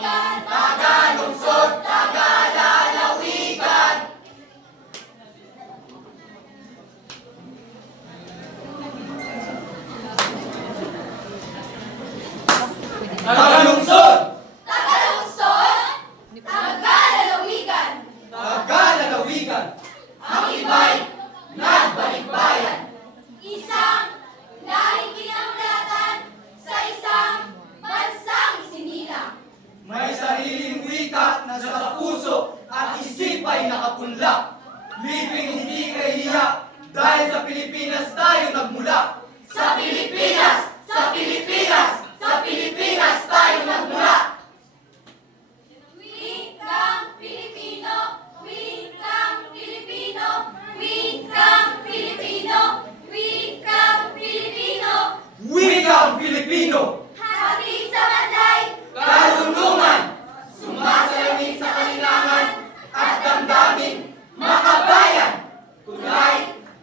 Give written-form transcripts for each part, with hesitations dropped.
lalawigan, Tagalungsod, Tagalalawigan. Tagalungsod, Tagalungsod, Tagalalawigan. Tagalalawigan. Ang iba'y nagbalikbayan. Isang lahing kinamulatan sa isang bansang isinila. May sariling wika na sa puso at isip ay nakapunla. Libreng hindi kahiya dahil sa Pilipinas tayo nagmula. Sa Pilipinas, sa Pilipinas, sa Pilipinas tayo nagmula. Wikang Pilipino, wikang Pilipino, wikang Pilipino, wikang Pilipino. Wikang Pilipino, Hatid sa banday, karunungan, sumasalamin sa kalinangan at damdamin makabayan. Tulay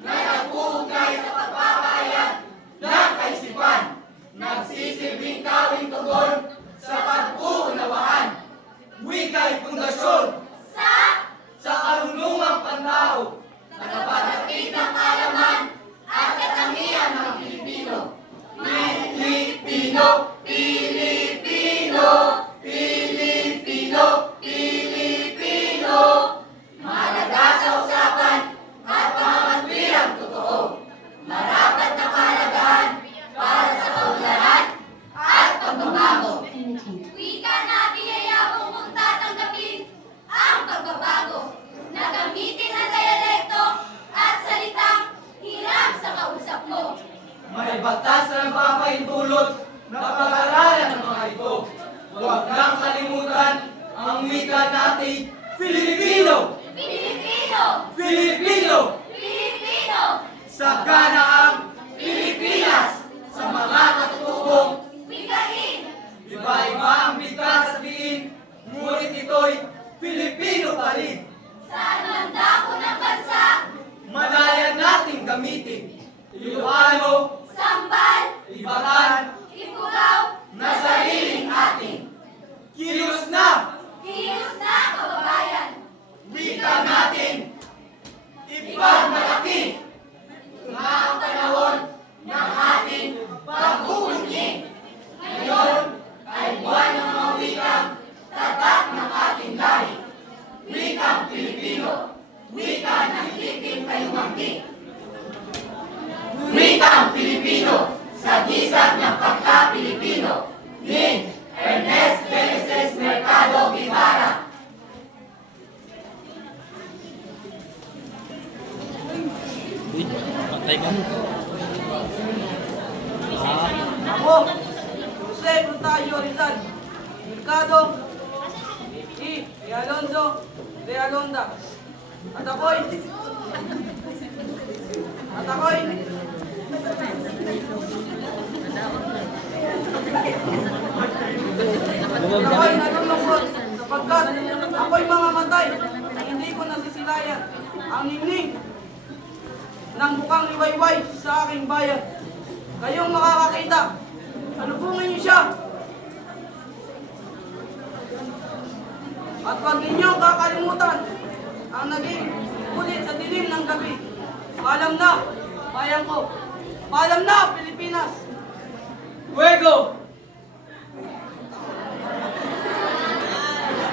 na nag-uugnay sa pagpapahayag ng kaisipan, nagsisilbing kawing tugon sa pag-uunawaan. Wika'y pundasyon sa sa karunungang pantao, tagapaghatid ng kaalaman at katangian ng Pilipino. Pilipino, Pilipino, Pilipino, Pilipino. Mahalaga sa usapan at pangamatwirang totoo. Marapat na kahalagahan para sa kaunlaran at pagbabago. Wika natin ay abong mong tatanggapin ang pagbabago na gamitin ang dialekto at salitang hirap sa kausap mo. May batas na nagpapahintulot na pag-aralan ng mga ito. Huwag lang kalimutan ang wika natin, Filipino! Pilipino! Filipino! Pilipino! Sagana ang Pilipinas sa mga katutubong. Wikain! Iba-iba ang bigkas at diin, ngunit ito'y Filipino pa rin. Saan man dako ng bansa, Malaya nating gamitin. Ilocano, Sambal, Ibatan, Ifugao, na sariling atin. Kilos na! Kilos na kababayan. Wika natin! Ipagmalaki! Na ang panahon ng ating pag-uunyi. Ngayon ay buwan ng mga wikang Tatak ng ating lahi. wikang Pilipino. Wika ng liping kayumanggi. Wikang Pilipino. Sa gisag ng pagka-Pilipino. Ni Ernest Genesis Mercado Guevara. Uy, patay ka. Ako, Jose Montayo Rizal, Mercado, E. Alonso de Alonda. At ako'y nalulungkot sapagkat ako'y mamamatay na hindi ko nasisilayan ang ningning ng bukang liwayway sa aking bayan. Kayong makakakita, salubungin niyo siya. At huwag ninyong kakalimutan ang naging ulit sa dilim ng gabi. Paalam na, bayan ko. Paalam na, Pilipinas. Fuego!